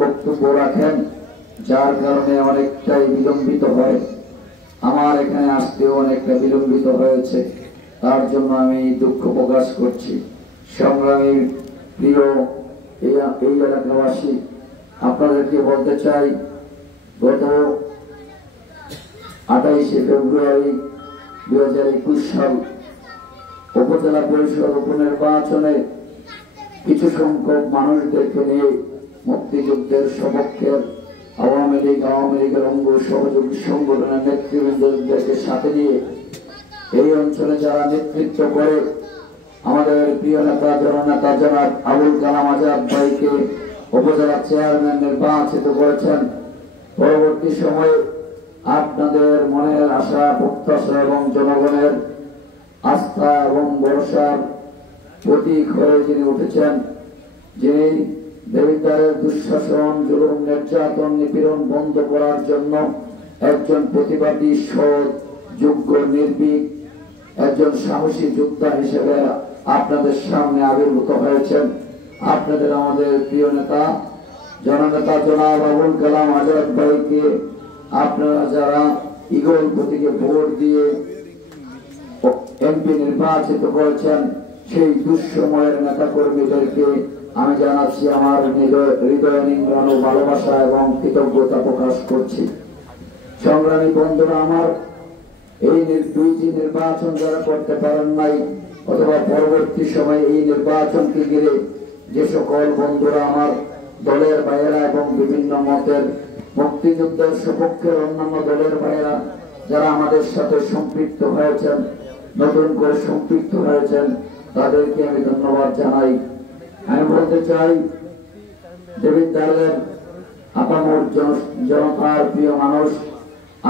বক্তব্য রাখেন, যার কারণে অনেকটাই বিলম্বিত হয়। আমার এখানে আসতেও অনেকটা বিলম্বিত হয়েছে, তার জন্য আমি দুঃখ প্রকাশ করছি। সংগ্রামী প্রিয় এই এলাকাবাসী, আপনাদেরকে বলতে চাই, গত 28শে ফেব্রুয়ারি 2021 সাল উপজেলা পরিষদ উপনির্বাচনে কিছু সংখ্যক মানুষদেরকে নিয়ে মুক্তিযুদ্ধের সপক্ষের আওয়ামী লীগের অঙ্গ সহযোগী সংগঠনের নেতৃবৃন্দদেরকে সাথে নিয়ে এই অঞ্চলে যারা নেতৃত্ব করে আমাদের প্রিয় নেতা জননেতা জনাব আবুল কালাম আজাদ ভাইকে উপজেলা চেয়ারম্যান নির্বাচিত করেছেন। পরবর্তী সময়ে আপনাদের মনের আশা প্রত্যাশা এবং জনগণের আস্থা এবং ভরসার প্রতীক হয়ে যিনি উঠেছেন, যিনি দেবিদ্বারের দুঃশাসন, জুলুম, নির্যাতন, নিপীড়ন বন্ধ করার জন্য একজন প্রতিবাদী, সৎ, যোগ্য, নির্ভীক একজন সাহসী যোদ্ধা হিসেবে আপনাদের সামনে আবির্ভূত হয়েছেন। আপনাদের আমাদের প্রিয় নেতা জননেতা জনাব আবুল কালাম আজাদ ভাইকে আপনারা যারা ঈগল প্রতীকে ভোট দিয়ে এমপি নির্বাচিত করেছেন, সেই দুঃসময়ের নেতা কর্মীদেরকে আমি জানাচ্ছি আমার হৃদয় নিংড়ানো ভালোবাসা এবং কৃতজ্ঞতা প্রকাশ করছি। সংগ্রামী বন্ধুরা আমার, এই দুইটি নির্বাচন যারা করতে পারেন নাই অথবা পরবর্তী সময়ে এই নির্বাচনকে ঘিরে যে সকল বন্ধুরা আমার দলের ভাইয়েরা এবং বিভিন্ন মতের মুক্তিযুদ্ধের সপক্ষের অন্যান্য দলের ভাইয়েরা যারা আমাদের সাথে সম্পৃক্ত হয়েছেন, নতুন করে সম্পৃক্ত হয়েছেন, তাদেরকে আমি ধন্যবাদ জানাই। আমি বলতে চাই, দেবিদ্বারের আপামর জনতার প্রিয় মানুষ,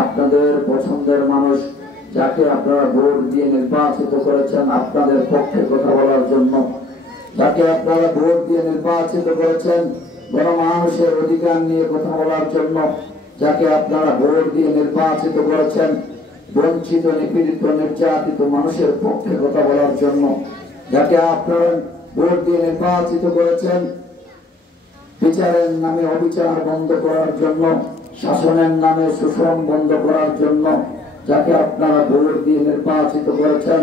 আপনাদের পছন্দের মানুষ, যাকে আপনারা ভোট দিয়ে নির্বাচিত করেছেন আপনাদের পক্ষে কথা বলার জন্য, যাকে আপনারা ভোট দিয়ে নির্বাচিত করেছেন গণমানুষের অধিকার নিয়ে কথা বলার জন্য, যাকে আপনারা ভোট দিয়ে নির্বাচিত করেছেন বঞ্চিত, নিপীড়িত, নির্যাতিত মানুষের পক্ষে কথা বলার জন্য, যাকে আপনারা ভোট দিয়ে নির্বাচিত করেছেন বিচারের নামে অবিচার বন্ধ করার জন্য, শাসনের নামে শোষণ বন্ধ করার জন্য, যাকে আপনারা ভোট দিয়ে নির্বাচিত করেছেন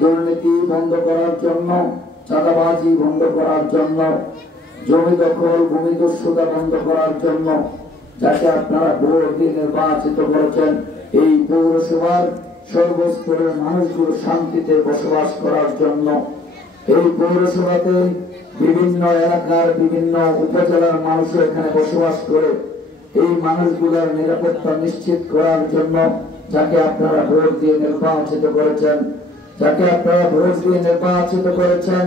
দুর্নীতি বন্ধ করার জন্য, চাঁদাবাজি বন্ধ করার জন্য, জমি দখল, ভূমি দস্যুতা বন্ধ করার জন্য, যাকে আপনারা ভোট দিয়ে নির্বাচিত করেছেন এই পৌরসভার সর্বস্তরের মানুষগুলো শান্তিতে বসবাস করার জন্য, এই পৌরসভাতে বিভিন্ন এলাকার বিভিন্ন উপজেলার মানুষ এখানে বসবাস করে এই মানুষগুলোর নিরাপত্তা নিশ্চিত করার জন্য, যাকে আপনারা ভোট দিয়ে নির্বাচিত করেছেন, যাকে আপনারা ভোট দিয়ে নির্বাচিত করেছেন।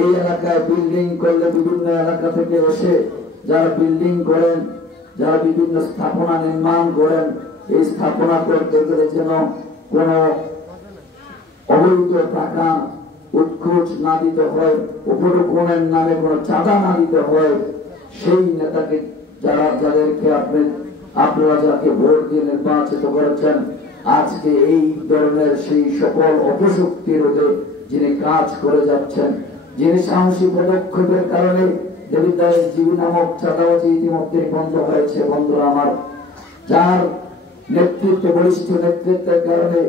এই এলাকায় বিল্ডিং করলে বিভিন্ন এলাকা থেকে এসে যারা বিল্ডিং করেন, যারা বিভিন্ন স্থাপনা নির্মাণ করেন, এই স্থাপনা করতে গেলে যেন কোন অবৈধ টাকা উৎকোচ না দিতে হয়, উপরকমের নামে কোন চাঁদা না দিতে হয়, সেই নেতাকে যাদেরকে আপনারা যাকে ভোট দিয়ে নির্বাচিত করেছেন, আজকে এই ধরনের সেই সকল অপশক্তি রোধে যিনি কাজ করে যাচ্ছেন, যিনি সাহসী পদক্ষেপের কারণে দেবিদ্বারের জীবী নামক চাঁদাবাজি ইতিমধ্যে বন্ধ হয়েছে। বন্ধুরা আমার, যার নেতৃত্বে, বলিষ্ঠ নেতৃত্বের কারণে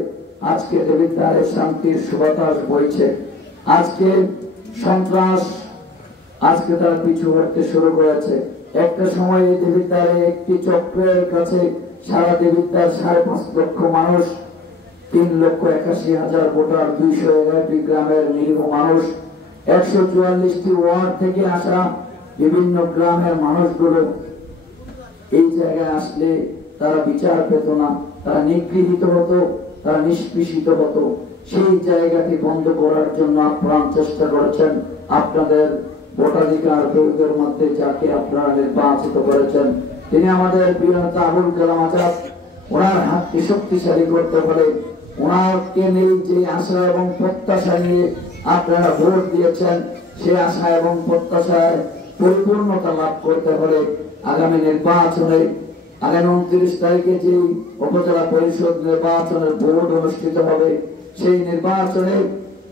আজকে দেবিদ্বারের শান্তির সুবাতাস বইছে। আজকে সন্ত্রাস আজকে তারা পিছু হটতে শুরু করেছে। একটা সময় এই দেবিদ্বারে একটি চক্রের কাছে সারা দেবিদ্বার 5.5 লক্ষ মানুষ, 3,81,000 ভোটার, 211টি গ্রামের নিরীহ মানুষ, 144টি ওয়ার্ড থেকে আসা বিভিন্ন গ্রামের মানুষগুলো এই জায়গায় আসলে তারা বিচার পেত না, তারা নিগৃহীত হতো, তারা নিষ্পেষিত হতো। সেই জায়গাটি বন্ধ করার জন্য আপ্রাণ চেষ্টা করেছেন। আপনাদের ভোটাধিকার প্রয়োগের মধ্যে যাকে আপনারা নির্বাচিত করেছেন, তিনি আমাদের প্রিয় নেতা আবুল কালাম আজাদ। ওনার হাতকে শক্তিশালী করতে হলে, ওনাকে নিয়ে যে আশা এবং প্রত্যাশা নিয়ে আপনারা ভোট দিয়েছেন, সে আশা এবং প্রত্যাশায় পরিপূর্ণতা লাভ করতে হলে আগামী নির্বাচনে, আগামী 29 তারিখে যে উপজেলা পরিষদ নির্বাচনের ভোট অনুষ্ঠিত হবে, সেই নির্বাচনে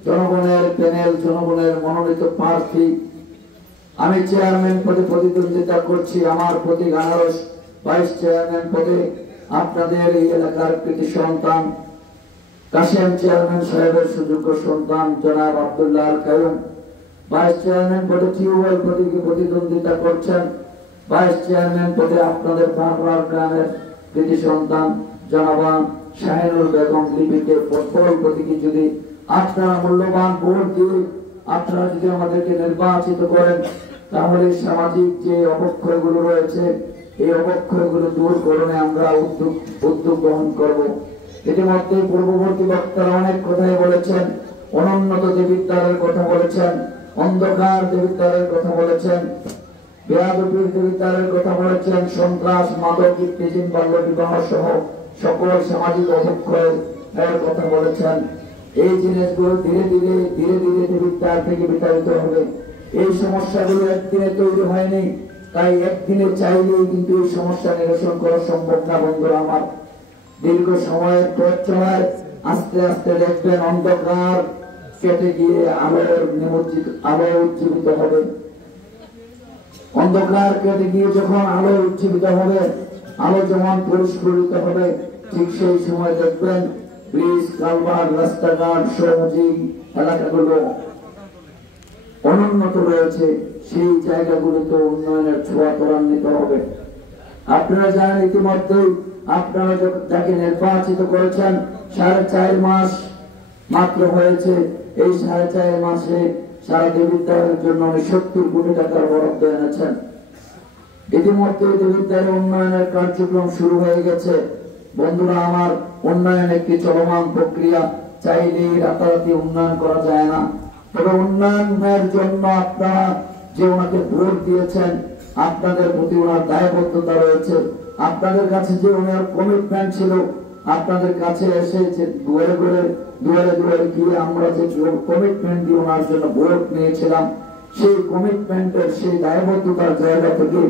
জনগণের প্যানেল, জনগণের মনোনীত প্রার্থী আমি চেয়ারম্যান পদে প্রতিদ্বন্দ্বিতা করছি। আমার প্রতি আনারস ভাইস চেয়ারম্যান পদে আপনাদের এই এলাকার কৃতি সন্তান কাশেম চেয়ারম্যান সাহেবের সুযোগ্য সন্তান জনাব আব্দুল্লাহ আল কায়ুম ভাইস চেয়ারম্যান পদে টিউবওয়েল প্রতিদ্বন্দ্বিতা করছেন। ভাইস চেয়ারম্যান পদে আপনাদের পাহাড় গ্রামের কৃতি সন্তান জনাবা শাহিনুল বেগম লিপিকে ফুটবল প্রতীকে যদি আপনারা মূল্যবান ভোট দিয়ে আপনারা যদি আমাদেরকে নির্বাচিত করেন, তাহলে সামাজিক যে অবক্ষয়গুলো রয়েছে এই অবক্ষয়গুলো দূরকরণে আমরা উদ্যোগ গ্রহণ করব। ইতিমধ্যে পূর্ববর্তী বক্তারা অনেক কথাই বলেছেন, অনুন্নত দেবিদ্বারের কথা বলেছেন, অন্ধকার দেবিদ্বারের কথা বলেছেন, বেয়াদবির দেবিদ্বারের কথা বলেছেন, সন্ত্রাস, মাদক, ইফতিজিং, বাল্য বিবাহ সহ সকল সামাজিক অবক্ষয়ের কথা বলেছেন। এই জিনিসগুলো ধীরে ধীরে দেবিদ্বার থেকে বিতাড়িত হবে। এই সমস্যাগুলো একদিনে তৈরি হয়নি, তাই একদিনে চাইলেই কিন্তু এই সমস্যা নিরসন করা সম্ভব না। বন্ধুরা আমার, দীর্ঘ সময়ের পথ চলায় আস্তে আস্তে দেখবেন অন্ধকার কেটে গিয়ে আলো উজ্জীবিত হবে। অন্ধকার কেটে গিয়ে যখন আলো উজ্জীবিত হবে, আলো যেমন পরিস্ফুটিত হবে, ঠিক সেই সময় দেখবেন ব্রিজ, কালভার্ট, রাস্তাঘাট, সামাজিক এলাকাগুলো অনুন্নত রয়েছে, সেই জায়গাগুলোতে উন্নয়নের ছোঁয়া ত্বরান্বিত হবে। আপনারা জানেন ইতিমধ্যেই আপনারা যাকে নির্বাচিত করেছেন 4.5 মাস মাত্র হয়েছে। এই 4.5 মাসে সারা দেবিদ্বারের জন্য 70 কোটি টাকার বরাদ্দ এনেছেন। ইতিমধ্যে দেবিদ্বারের উন্নয়নের কার্যক্রম শুরু হয়ে গেছে। বন্ধুরা আমার, উন্নয়ন একটি চলমান প্রক্রিয়া, চাইলেই রাতারাতি উন্নয়ন করা যায় না। তবে উন্নয়নের জন্য আপনারা যে ওনাকে ভোট দিয়েছেন, আপনাদের প্রতি ওনার দায়বদ্ধতা রয়েছে। আপনাদের কাছে যে ওনার কমিটমেন্ট ছিল, আপনাদের কাছে এসে যে দুয়ারে গিয়ে আমরা যে কমিটমেন্ট দিয়ে ওনার জন্য ভোট নিয়েছিলাম, সেই কমিটমেন্টের সেই দায়বদ্ধতার জায়গা থেকে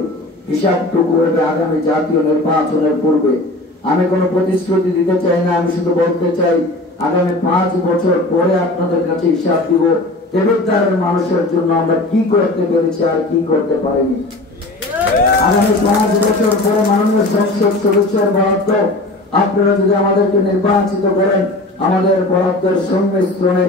হিসাবটুকু হবে আগামী জাতীয় নির্বাচনের পূর্বে। আমি কোনো প্রতিশ্রুতি দিতে চাই না, আমি শুধু বলতে চাই আগামী 5 বছর পরে আপনাদের কাছে হিসাব দিব দেবিদ্বারের মানুষের জন্য আমরা কি করতে পেরেছি আর কি করতে পারিনি। আগামী 5 বছর পরে মাননীয় সংসদ সদস্যের বরাদ্দ আপনারা যদি আমাদেরকে নির্বাচিত করেন, আমাদের বরাদ্দের সংমিশ্রণে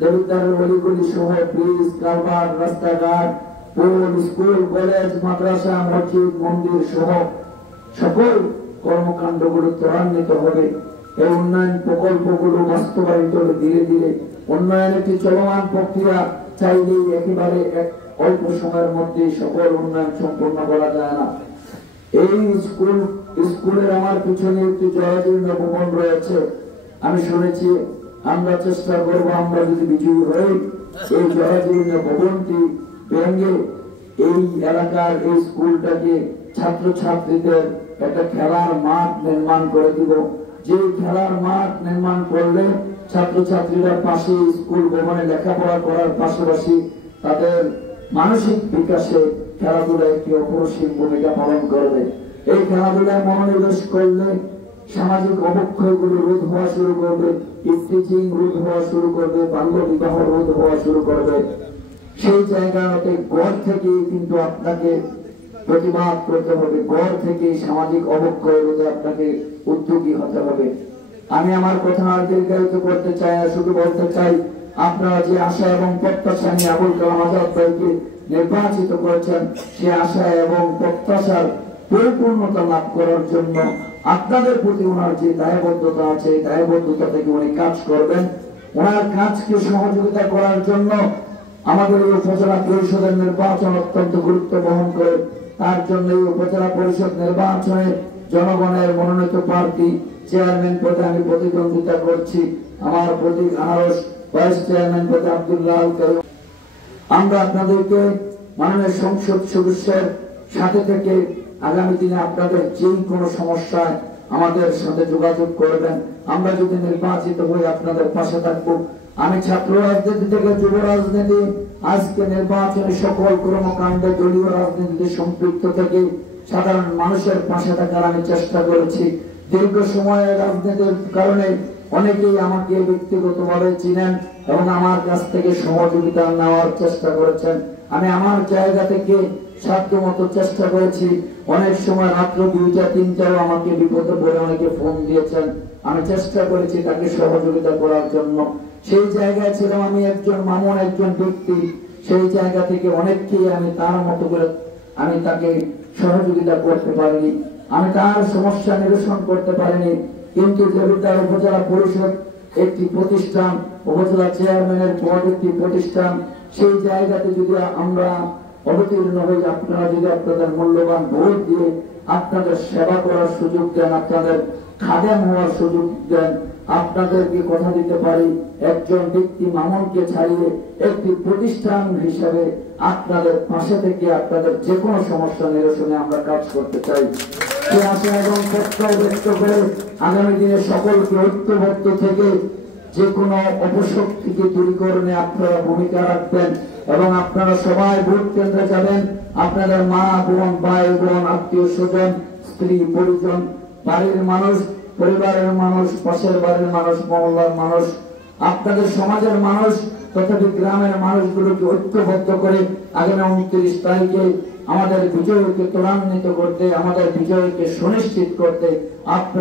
দেবিদ্বারের অলিগলি সহ ব্রিজ, কালভার্ট, রাস্তাঘাট, পুল, স্কুল, কলেজ, মাদ্রাসা, মসজিদ, মন্দির সহ সকল কর্মকাণ্ডগুলো ত্বরান্বিত হবে। এই উন্নয়ন প্রকল্পগুলো বাস্তবায়িত হবে ধীরে ধীরে। উন্নয়ন একটি চলমান প্রক্রিয়া, চাইলেই একেবারে অল্প সময়ের মধ্যে সকল উন্নয়ন সম্পূর্ণ করা যায় না। এই স্কুলের আমার পিছনে একটি জরাজীর্ণ ভবন রয়েছে। আমি শুনেছি, আমরা চেষ্টা করবো, আমরা যদি বিজয়ী হই, এই জরাজীর্ণ ভবনটি ভেঙে এই এলাকার এই স্কুলটাকে ছাত্রছাত্রীদের একটা খেলার মাঠ নির্মাণ করে দিব। যে খেলার মাঠ নির্মাণ করলে ছাত্রছাত্রীরা পাশে স্কুল ভবনে লেখাপড়া করার পাশাপাশি তাদের মানসিক বিকাশে খেলাধুলা একটি অপরিসীম ভূমিকা পালন করবে। এই খেলাধুলায় মনোনিবেশ করলে সামাজিক অবক্ষয়গুলো রোধ হওয়া শুরু করবে, ইফতিজিং রোধ হওয়া শুরু করবে, বাল্য বিবাহ রোধ হওয়া শুরু করবে। সেই জায়গাতে ঘর থেকে কিন্তু আপনাকে প্রতিবাদ করতে হবে, ঘর থেকে সামাজিক অবক্ষয় রোধে আপনাকে উদ্যোগী হতে হবে। আমি আমার কথা আর দীর্ঘায়িত করতে চাই না, শুধু বলতে চাই আপনারা যে আশা এবং প্রত্যাশা নিয়ে আবুল কালাম আজাদ ভাইকে নির্বাচিত করেছেন, সে আশা এবং প্রত্যাশার পরিপূর্ণতা লাভ করার জন্য আপনাদের প্রতি ওনার যে দায়বদ্ধতা আছে, এই দায়বদ্ধতা থেকে উনি কাজ করবেন। ওনার কাজকে সহযোগিতা করার জন্য আমাদের এই উপজেলা পরিষদের নির্বাচন অত্যন্ত গুরুত্ব বহন করে। তার জন্য এই উপজেলা পরিষদ নির্বাচনে জনগণের মনোনীত প্রার্থী চেয়ারম্যান পদে আমি প্রতিদ্বন্দ্বিতা করছি। আমার প্রতীক আনারস, ভাইস চেয়ারম্যান পদে আব্দুল্লাহ আল কায়ুম। আমরা আপনাদেরকে মাননীয় সংসদ সদস্যের সাথে থেকে আগামী দিনে আপনাদের যে কোনো সমস্যায় আমাদের সাথে যোগাযোগ করবেন। আমরা যদি নির্বাচিত হই আপনাদের পাশে থাকবো। আমি ছাত্র রাজনীতি থেকে যুব রাজনীতি, আজকে নির্বাচনে সকল কর্মকাণ্ডে দলীয় রাজনীতিতে সম্পৃক্ত থেকে সাধারণ মানুষের পাশে থাকার আমি চেষ্টা করেছি। দীর্ঘ সময়ের রাজনীতির কারণে অনেকেই আমাকে ব্যক্তিগতভাবে চিনেন এবং আমার কাছ থেকে সহযোগিতা নেওয়ার চেষ্টা করেছেন। আমি আমার জায়গা থেকে সাধ্যমতো চেষ্টা করেছি। অনেক সময় রাত্র 2টা 3টাও আমাকে বিপদে পড়ে অনেকে ফোন দিয়েছেন, আমি চেষ্টা করেছি তাকে সহযোগিতা করার জন্য। সেই জায়গায় ছিলাম আমি একজন মামুন, একজন ব্যক্তি। সেই জায়গা থেকে অনেককেই আমি তার মতো করে আমি তাকে সহযোগিতা করতে পারিনি, আমি তার সমস্যা নিরসন করতে পারিনি। কিন্তু দেবিদ্বার উপজেলা পরিষদ একটি প্রতিষ্ঠান, উপজেলা চেয়ারম্যানের পদ একটি প্রতিষ্ঠান, সেই জায়গাতে যদি আমরা অবতীর্ণ হই, আপনারা যদি আপনাদের মূল্যবান ভোট দিয়ে আপনাদের সেবা করার সুযোগ দেন, আপনাদের খাদেম হওয়ার সুযোগ দেন, আপনাদেরকে কথা দিতে পারি একজন ব্যক্তি মামুনকে ছাড়িয়ে একটি প্রতিষ্ঠান হিসাবে আপনাদের পাশে থেকে আপনাদের যে কোনো সমস্যা নিরসনে আমরা কাজ করতে চাই। সে আশা এবং প্রত্যয় ব্যক্ত করে আগামী দিনে সকলকে ঐক্যবদ্ধ থেকে যে কোনো অপশক্তিকে দূরীকরণে আপনারা ভূমিকা রাখবেন এবং আপনারা সবাই ভোট কেন্দ্রে যাবেন। আপনাদের মা বোন, ভাই বোন, আত্মীয় স্বজন, স্ত্রী পরিজন, বাড়ির মানুষ, পরিবারের মানুষ, পাশের বাড়ির মানুষ, মহল্লার মানুষ, আপনাদের সমাজের মানুষ তথাপি গ্রামের মানুষগুলোকে ঐক্যবদ্ধ করে আগামী 29 তারিখে আমাদের বিজয়কে ত্বরান্বিত করতে, আমাদের বিজয়কে সুনিশ্চিত করতে আপনারা